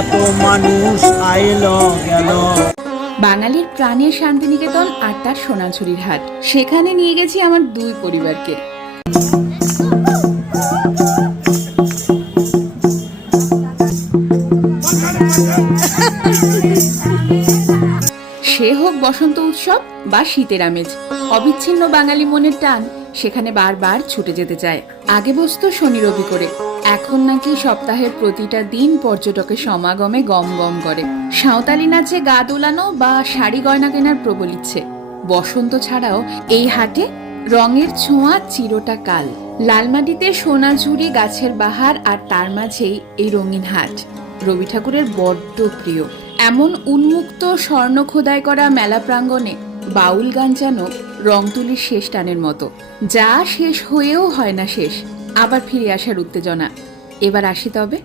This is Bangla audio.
কত মানুষ আইল গেল। বাঙালির প্রাণের শান্তিনিকেতন আর তার সোনাঝুরির হাট, সেখানে নিয়ে গেছি আমার দুই পরিবারকে। সে হোক বসন্ত উৎসব বা শীতের আমেজ, অবিচ্ছিন্ন বাঙালি মনের টান সেখানে বারবার ছুটে যেতে চায়। আগে বসতো শনি রবি করে, এখন নাকি সপ্তাহের প্রতিটা দিন পর্যটকের সমাগমে গম গম করে। সাঁওতালি নাচে গা দোলানো বা শাড়ি গয়না কেনার প্রবল ইচ্ছে। বসন্ত ছাড়াও এই হাটে রঙের ছোঁয়া চিরটা কাল। লালমাটিতে সোনাঝুরি গাছের বাহার, আর তার মাঝেই এই রঙিন হাট রবি ঠাকুরের বড্ড প্রিয়। এমন উন্মুক্ত স্বর্ণ খোদাই করা মেলা প্রাঙ্গণে বাউল গান যেন রং তুলির শেষ টানের মতো, যা শেষ হয়েও হয় না শেষ। আবার ফিরে আসার উত্তেজনা। এবার আসি তবে।